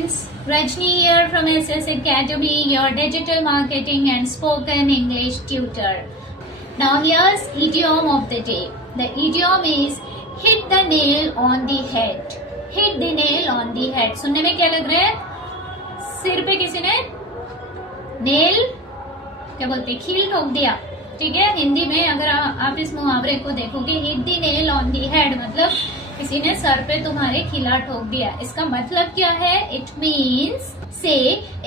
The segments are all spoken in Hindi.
friends, Rajni here from SS Academy, your digital marketing and spoken English tutor. Now here's idiom of the day. The idiom is hit the nail on the head. Hit the nail on the head. सुनने में क्या लग रहा है? सिर पे किसी ने नेल क्या बोलते हैं खील ठोक दिया. ठीक है, हिंदी में अगर आप इस मुहावरे को देखोगे hit the nail on the head मतलब किसी ने सर पे तुम्हारे खिला ठोक दिया. इसका मतलब क्या है? It means say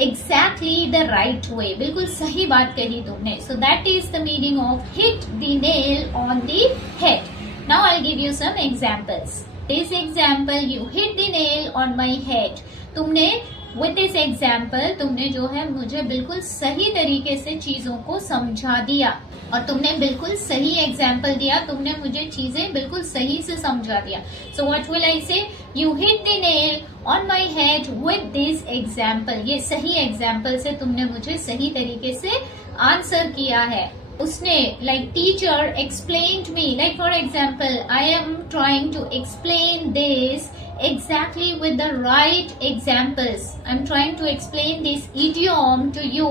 exactly the right way, बिल्कुल सही बात कही तुमने. So that is the meaning of hit the nail on the head. Now I give you some examples. This example, you hit the nail on my head. तुमने विद दिस एग्जाम्पल तुमने जो है मुझे बिल्कुल सही तरीके से चीजों को समझा दिया और तुमने बिल्कुल सही एग्जाम्पल दिया. तुमने मुझे चीजें बिल्कुल सही से समझा दिया. सो व्हाट विल आई से? You hit the nail on my head with this example. ये सही एग्जाम्पल से तुमने मुझे सही तरीके से आंसर किया है. उसने like teacher explained me, like for example I am trying to explain this exactly with the right examples. I'm trying to explain this idiom to you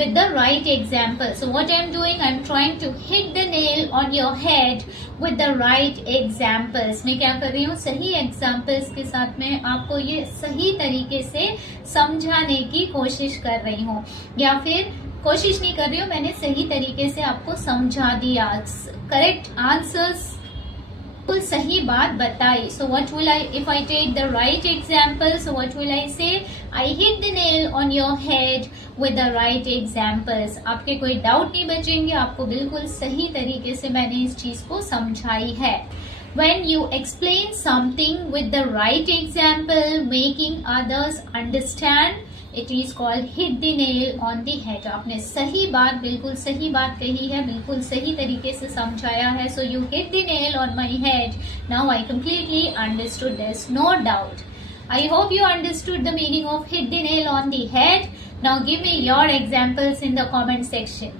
with the right example. So what I'm doing, I'm trying to hit the nail on your head with the right examples. मैं क्या कर रही हूँ? सही examples के साथ में आपको ये सही तरीके से समझाने की कोशिश कर रही हूँ, या फिर कोशिश नहीं कर रही हूँ, मैंने सही तरीके से आपको समझा दिया. करेक्ट आंसर्स, बिल्कुल सही बात बताई. So what will I, if I take the right example, so what will I say? I hit the nail on your head with the right examples. आपके कोई डाउट नहीं बचेंगे, आपको बिल्कुल सही तरीके से मैंने इस चीज को समझाई है. When you explain something with the right example, making others understand, it is called hit the nail on the head. आपने सही बात, बिल्कुल सही बात कही है, बिल्कुल सही तरीके से समझाया है. So you hit the nail on my head. Now I completely understood this, no doubt. I hope you understood the meaning of hit the nail on the head. Now give me your examples in the comment section.